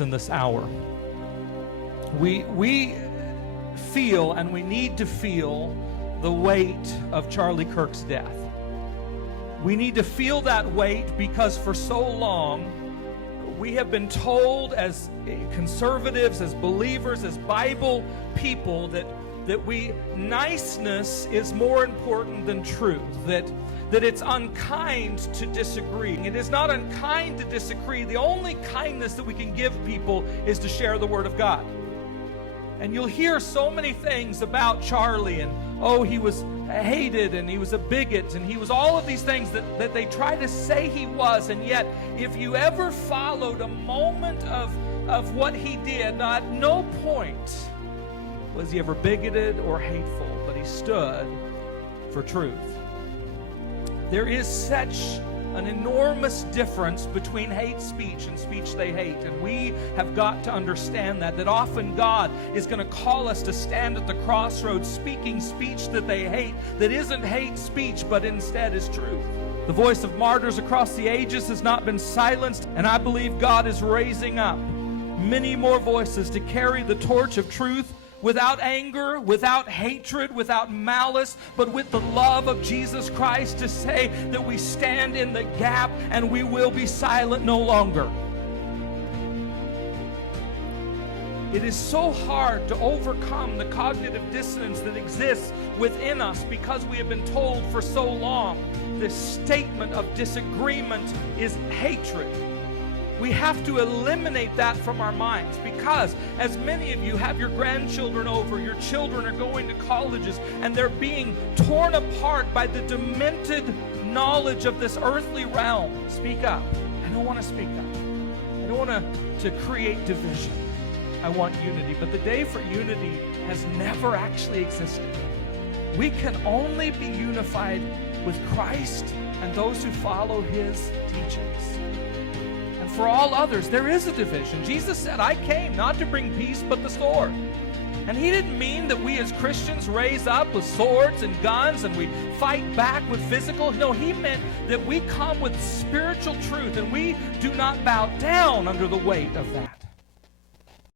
in this hour. We feel, and we need to feel, the weight of Charlie Kirk's death. We need to feel that weight because for so long we have been told as conservatives, as believers, as Bible people that niceness is more important than truth, that it's unkind to disagree. It is not unkind to disagree. The only kindness that we can give people is to share the Word of God. And you'll hear so many things about Charlie, and he was hated, and he was a bigot, and he was all of these things that they try to say he was. And yet, if you ever followed a moment of what he did, at no point was he ever bigoted or hateful, but he stood for truth. There is such an enormous difference between hate speech and speech they hate. And we have got to understand that often God is going to call us to stand at the crossroads speaking speech that they hate, that isn't hate speech, but instead is truth. The voice of martyrs across the ages has not been silenced, and I believe God is raising up many more voices to carry the torch of truth without anger, without hatred, without malice, but with the love of Jesus Christ, to say that we stand in the gap and we will be silent no longer. It is so hard to overcome the cognitive dissonance that exists within us because we have been told for so long this statement of disagreement is hatred. We have to eliminate that from our minds, because as many of you have your grandchildren over, your children are going to colleges, and they're being torn apart by the demented knowledge of this earthly realm. Speak up. I don't want to speak up. I don't want to create division. I want unity. But the day for unity has never actually existed. We can only be unified with Christ and those who follow his teachings. For all others, there is a division. Jesus said, I came not to bring peace, but the sword. And he didn't mean that we as Christians raise up with swords and guns and we fight back with physical. No, he meant that we come with spiritual truth and we do not bow down under the weight of that.